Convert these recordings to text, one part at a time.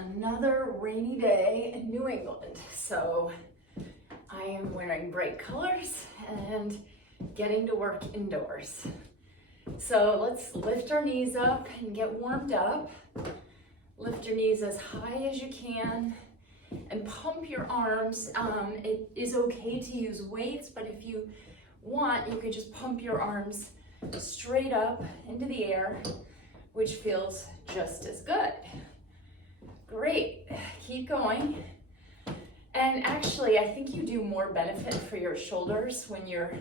another rainy day in New England. So I am wearing bright colors and getting to work indoors. So let's lift our knees up and get warmed up. Lift your knees as high as you can and pump your arms. It is okay to use weights, but if you want, you could just pump your arms straight up into the air, which feels just as good. Great, keep going. And actually, I think you do more benefit for your shoulders when you're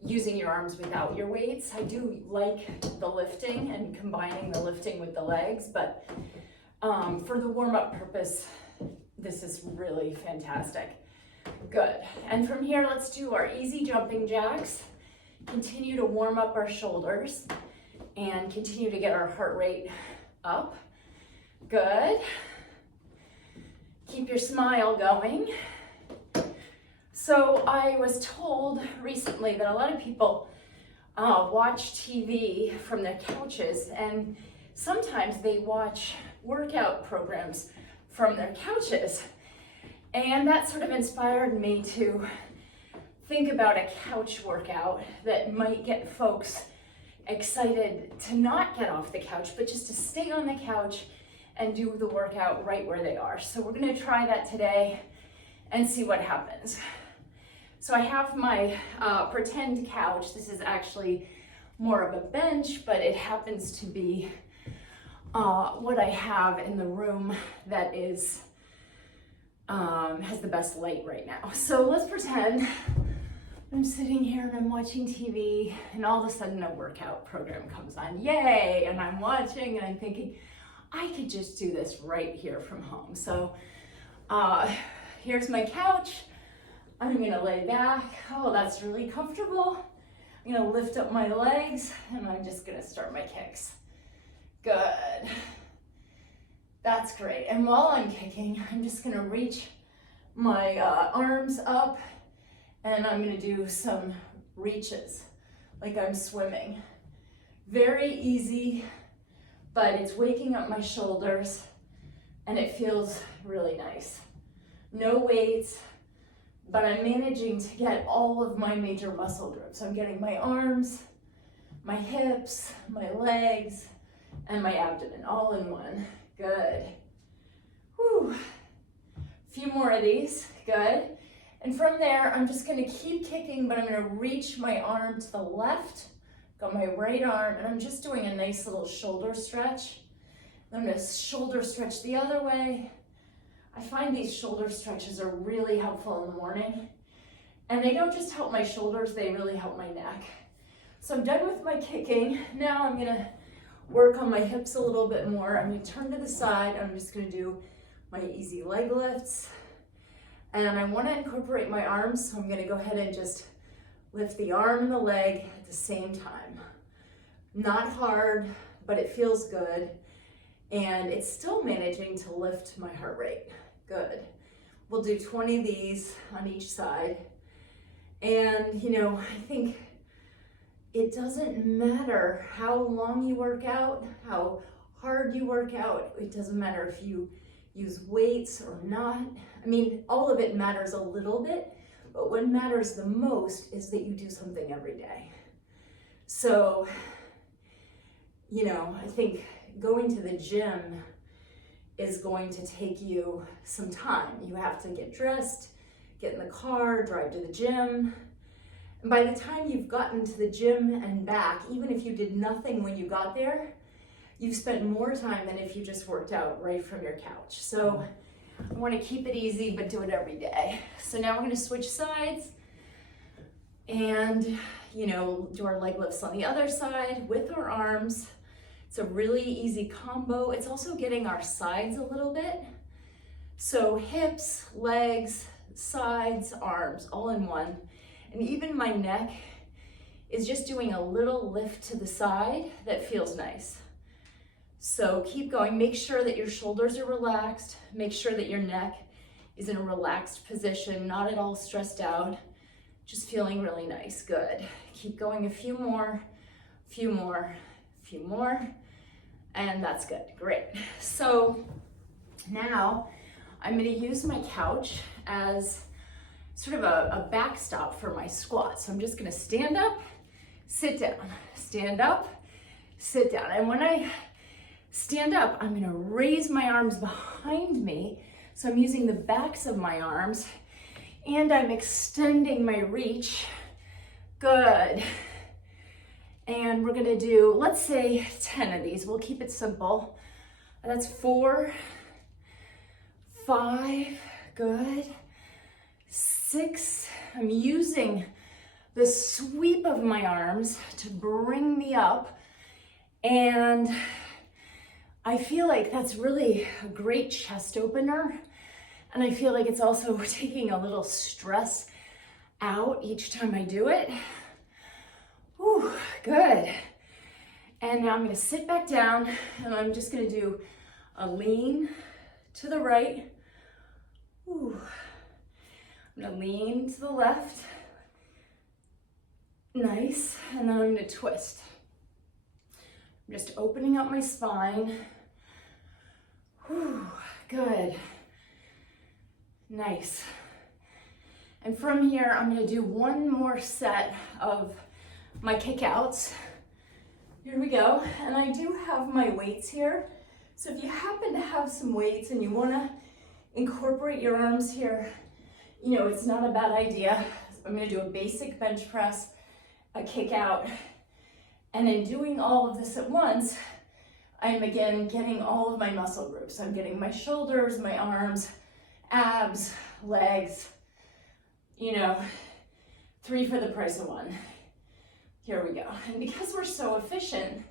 using your arms without your weights. I do like the lifting and combining the lifting with the legs, but for the warm-up purpose, this is really fantastic. Good, and from here, let's do our easy jumping jacks. Continue to warm up our shoulders and continue to get our heart rate up. Good. Keep your smile going. So I was told recently that a lot of people watch TV from their couches, and sometimes they watch workout programs from their couches. And that sort of inspired me to think about a couch workout that might get folks excited to not get off the couch, but just to stay on the couch and do the workout right where they are. So we're gonna try that today and see what happens. So I have my pretend couch. This is actually more of a bench, but it happens to be what I have in the room that is has the best light right now. So let's pretend I'm sitting here and I'm watching TV, and all of a sudden a workout program comes on. Yay! And I'm watching and I'm thinking, I could just do this right here from home. So here's my couch. I'm gonna lay back. Oh, that's really comfortable. I'm gonna lift up my legs and I'm just gonna start my kicks. Good. That's great. And while I'm kicking, I'm just gonna reach my arms up and I'm gonna do some reaches, like I'm swimming. Very easy, but it's waking up my shoulders and it feels really nice. No weights, but I'm managing to get all of my major muscle groups. I'm getting my arms, my hips, my legs, and my abdomen all in one. Good. Whew. A few more of these. Good. And from there, I'm just gonna keep kicking, but I'm gonna reach my arm to the left, got my right arm, and I'm just doing a nice little shoulder stretch. I'm gonna shoulder stretch the other way. I find these shoulder stretches are really helpful in the morning. And they don't just help my shoulders, they really help my neck. So I'm done with my kicking. Now I'm gonna work on my hips a little bit more. I'm gonna turn to the side. I'm just gonna do my easy leg lifts. And I wanna incorporate my arms, so I'm gonna go ahead and just lift the arm and the leg at the same time. Not hard, but it feels good. And it's still managing to lift my heart rate. Good. We'll do 20 of these on each side. And you know, I think it doesn't matter how long you work out, how hard you work out. It doesn't matter if you use weights or not. I mean, all of it matters a little bit, but what matters the most is that you do something every day. So, you know, I think going to the gym is going to take you some time. You have to get dressed, get in the car, drive to the gym. And by the time you've gotten to the gym and back, even if you did nothing when you got there, you've spent more time than if you just worked out right from your couch. So I want to keep it easy, but do it every day. So now we're going to switch sides and, you know, do our leg lifts on the other side with our arms. It's a really easy combo. It's also getting our sides a little bit. So hips, legs, sides, arms, all in one. And even my neck is just doing a little lift to the side that feels nice. So keep going. Make sure that your shoulders are relaxed. Make sure that your neck is in a relaxed position, not at all stressed out. Just feeling really nice. Good. Keep going. A few more, few more, few more. And that's good. Great. So Now, I'm gonna use my couch as sort of a backstop for my squat. So I'm just gonna stand up, sit down, stand up, sit down. And when I stand up, I'm gonna raise my arms behind me. So I'm using the backs of my arms and I'm extending my reach. Good. And we're gonna do, let's say 10 of these. We'll keep it simple. That's 4, 5, good. 6, I'm using the sweep of my arms to bring me up. And I feel like that's really a great chest opener. And I feel like it's also taking a little stress out each time I do it. Whew, good. And now I'm gonna sit back down and I'm just gonna do a lean to the right. Whew. I'm gonna lean to the left. Nice. And then I'm gonna twist. I'm just opening up my spine. Whew, good. Nice. And from here, I'm gonna do one more set of my kickouts. Here we go. And I do have my weights here. So if you happen to have some weights and you wanna incorporate your arms here, you know, it's not a bad idea. I'm gonna do a basic bench press, a kick out, and in doing all of this at once, I'm again getting all of my muscle groups. I'm getting my shoulders, my arms, abs, legs, you know, 3 for the price of 1. Here we go. And because we're so efficient,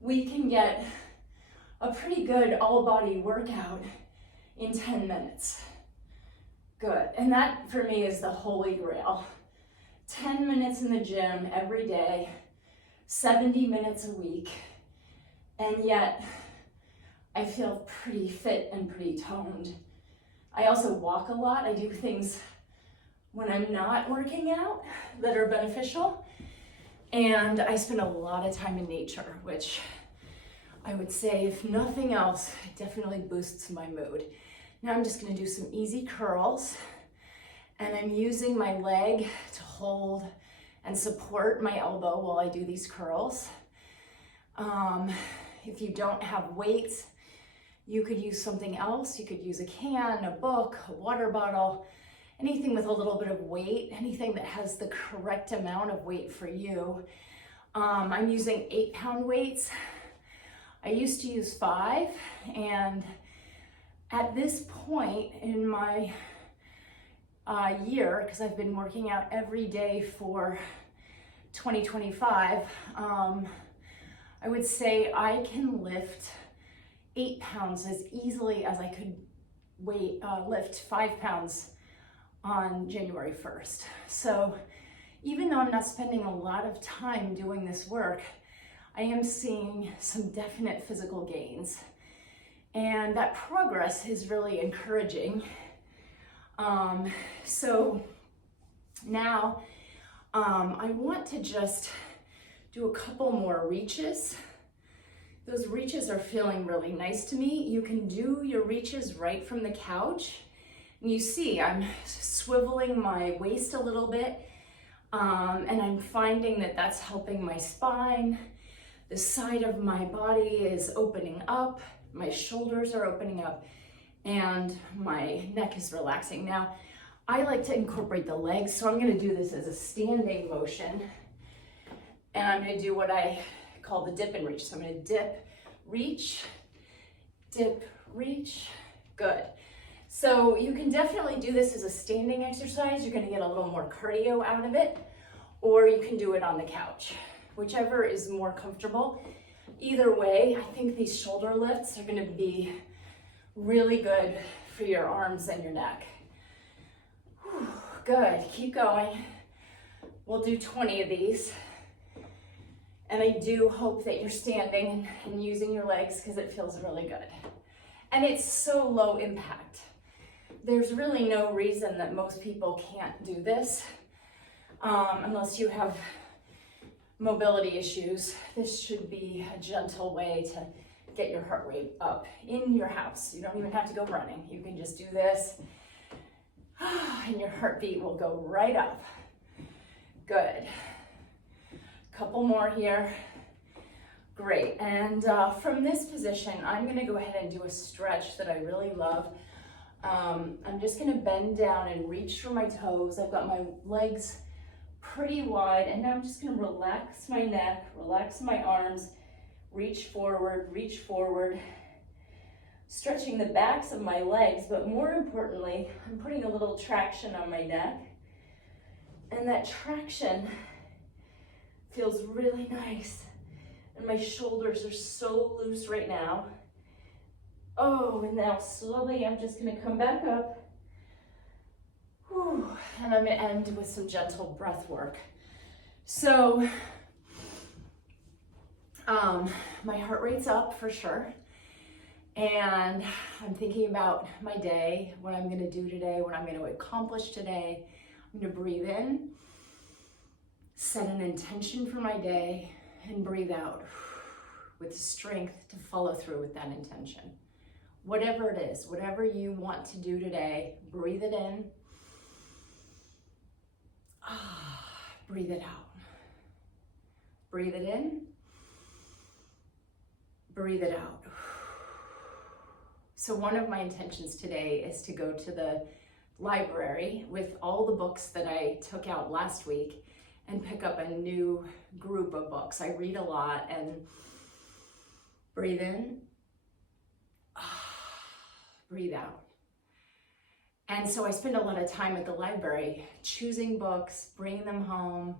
we can get a pretty good all body workout in 10 minutes. Good. And that for me is the holy grail. 10 minutes in the gym every day, 70 minutes a week, and yet I feel pretty fit and pretty toned. I also walk a lot. I do things when I'm not working out that are beneficial, and I spend a lot of time in nature, which I would say, if nothing else, it definitely boosts my mood. Now I'm just gonna do some easy curls, and I'm using my leg to hold and support my elbow while I do these curls. If you don't have weights, you could use something else. You could use a can, a book, a water bottle, anything with a little bit of weight, anything that has the correct amount of weight for you. I'm using 8-pound weights. I used to use 5, and at this point in my year, because I've been working out every day for 2025, I would say I can lift 8 pounds as easily as I could lift 5 pounds on January 1st. So even though I'm not spending a lot of time doing this work, I am seeing some definite physical gains. And that progress is really encouraging. So now I want to just do a couple more reaches. Those reaches are feeling really nice to me. You can do your reaches right from the couch. And you see, I'm swiveling my waist a little bit, and I'm finding that that's helping my spine. The side of my body is opening up, my shoulders are opening up, and my neck is relaxing. Now, I like to incorporate the legs, so I'm gonna do this as a standing motion. And I'm gonna do what I call the dip and reach. So I'm gonna dip, reach, good. So you can definitely do this as a standing exercise. You're gonna get a little more cardio out of it, or you can do it on the couch, whichever is more comfortable. Either way, I think these shoulder lifts are gonna be really good for your arms and your neck. Whew, good, keep going. We'll do 20 of these. And I do hope that you're standing and using your legs because it feels really good. And it's so low impact. There's really no reason that most people can't do this unless you have mobility issues. This should be a gentle way to get your heart rate up in your house. You don't even have to go running. You can just do this and your heartbeat will go right up. Good. Couple more here. Great. And from this position, I'm going to go ahead and do a stretch that I really love. I'm just going to bend down and reach for my toes. I've got my legs pretty wide, and now I'm just going to relax my neck, relax my arms, reach forward, stretching the backs of my legs, but more importantly, I'm putting a little traction on my neck, and that traction feels really nice, and my shoulders are so loose right now. Oh, and now slowly I'm just going to come back up. Whew. And I'm going to end with some gentle breath work. So, my heart rate's up for sure. And I'm thinking about my day, what I'm going to do today, what I'm going to accomplish today. I'm going to breathe in, set an intention for my day, and breathe out with strength to follow through with that intention. Whatever it is, whatever you want to do today, breathe it in. Breathe it out. Breathe it in. Breathe it out. So one of my intentions today is to go to the library with all the books that I took out last week and pick up a new group of books. I read a lot, and breathe in. Breathe out. And so I spend a lot of time at the library choosing books, bringing them home,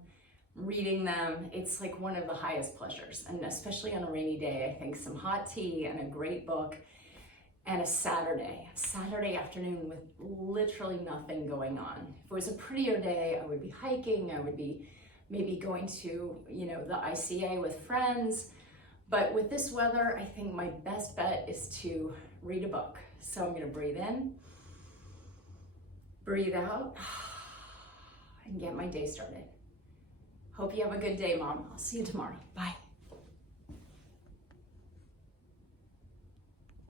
reading them. It's like one of the highest pleasures. And especially on a rainy day, I think some hot tea and a great book and a Saturday afternoon with literally nothing going on. If it was a prettier day, I would be hiking, I would be maybe going to, the ICA with friends. But with this weather, I think my best bet is to read a book. So I'm gonna breathe in, breathe out, and get my day started. Hope you have a good day, Mom. I'll see you tomorrow. Bye.